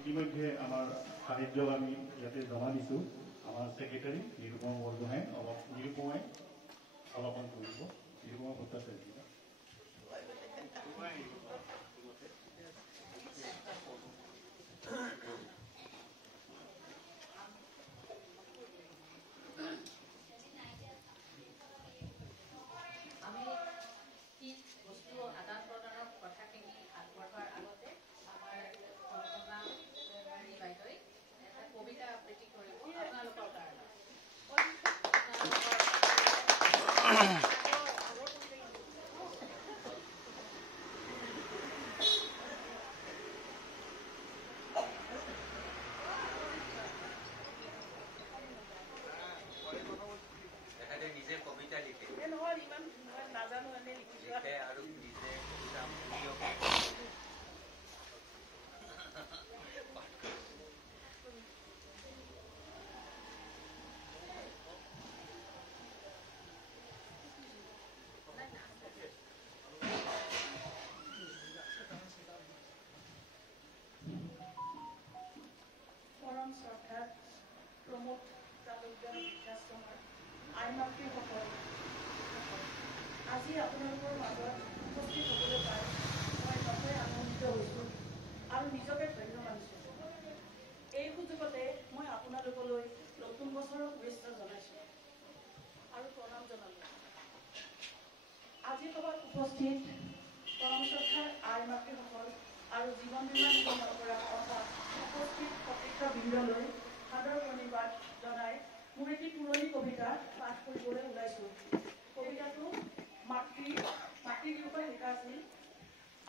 ইতিমধ্যে আমাৰ সাহায্য আমি ইয়াতে জমা দিছোঁ আমাৰ ছেক্ৰেটাৰী নিৰুপমা বৰগোহাঁই নিৰুপমাই অলপমান কৰিব নিৰুপমা ভট্টাচাৰ্য আজি আপোনালোকৰ মাজত উপস্থিত হ'বলৈ পাই মই নথৈ আনন্দিত হৈছোঁ আৰু নিজকে ধন্য মানিছোঁ। এই সুযোগতে মই আপোনালোকলৈ নতুন বছৰৰ শুভেচ্ছা জনাইছোঁ আৰু প্ৰণাম জনালোঁ। আজি সভাত উপস্থিত পৰম শ্ৰদ্ধাৰ আই মাতৃসকল আৰু জীৱন বীমা নিগমৰ পৰা অহা উপস্থিত সতীৰ্থবৃন্দলৈ সাদৰ প্ৰণিপাত জনাই মোৰ এটি পুৰণি কবিতা পাঠ কৰিবলৈ ওলাইছোঁ। কবিতাটো মাতৃৰ ওপৰত লিখা আছিল,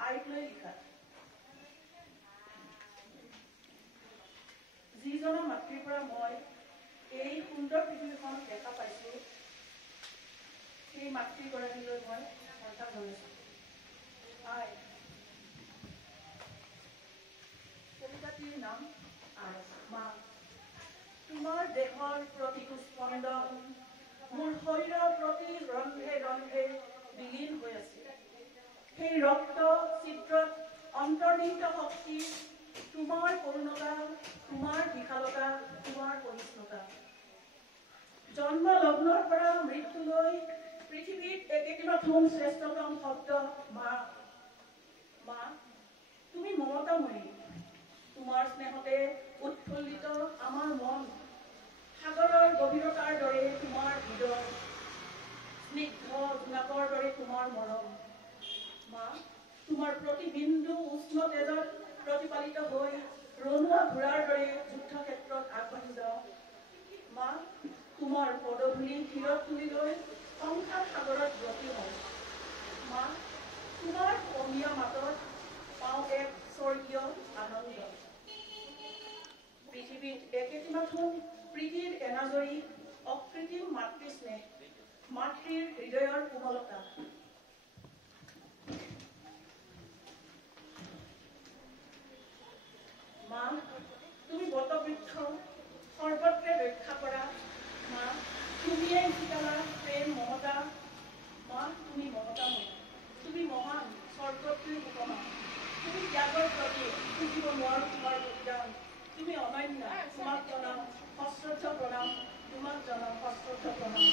আইক লৈ লিখা। যিজনা মাতৃৰ পৰা মই এই সুন্দৰ পৃথিৱীখন দেখা পাইছোঁ, সেই মাতৃগৰাকীলৈ মই শ্ৰদ্ধা জনাইছোঁ। আই। কবিতাটিৰ নাম আই। মা, তোমাৰ দেহৰ প্ৰতিটো স্পন্দন মোৰ শৰীৰৰ প্ৰতি ৰন্ধে ৰন্ধে বিলীন হৈ আছে। সেই ৰক্ত চিত্ৰত অন্তৰ্নিহিত শক্তি, তোমাৰ কৰুণতা, তোমাৰ বিশালতা, তোমাৰ সহিষ্ণুতা। জন্ম লগ্নৰ পৰা মৃত্যুলৈ পৃথিৱীত একেদিনাথোন শ্ৰেষ্ঠতম শব্দ মা। মা, তুমি মমতাময়ী। তোমাৰ স্নেহতে উৎফুল্লিত আমাৰ মন। সাগৰৰ গভীৰতাৰ দৰে তোমাৰ হৃদয়, স্নিগ্ধ জোনাকৰ দৰে তোমাৰ মৰম। মা, তোমাৰ প্ৰতিবিন্দু উষ্ণ তেজত প্ৰতিপালিত হৈ ৰণুৱা ঘোঁৰাৰ দৰে যুদ্ধক্ষেত্ৰত আগবাঢ়ি যাওঁ। মা, তোমাৰ পদধূলি শিৰত তুলি লৈ সংসাৰ সাগৰত ব্ৰতী হওঁ। মা, তোমাৰ অসমীয়া মাতত পাওঁ এক স্বৰ্গীয় আনন্দ। পৃথিৱীত একেটিমাথোন প্ৰীতিৰ এনাজৰী, অকৃত্ৰিম মাতৃস্নেহ, মাতৃৰ হৃদয়ৰ কোমলতা। মা, তুমি বটবৃক্ষ সৰ্বত্ৰে ৰক্ষা কৰা। মা, তুমিয়েই শিকালা প্ৰেম মমতা। মা, তুমি মমতাময়ী। তুমি মহান, স্বৰ্গতকৈ উপমা। তুমি ত্যাগৰ প্ৰতি বুজিব নোৱাৰো তোমাৰ উদ্যান। তুমি অনন্য, তোমাক জনাম সশ্ৰদ্ধ প্ৰণাম। তোমাক জনাম সশ্ৰদ্ধ প্ৰণাম।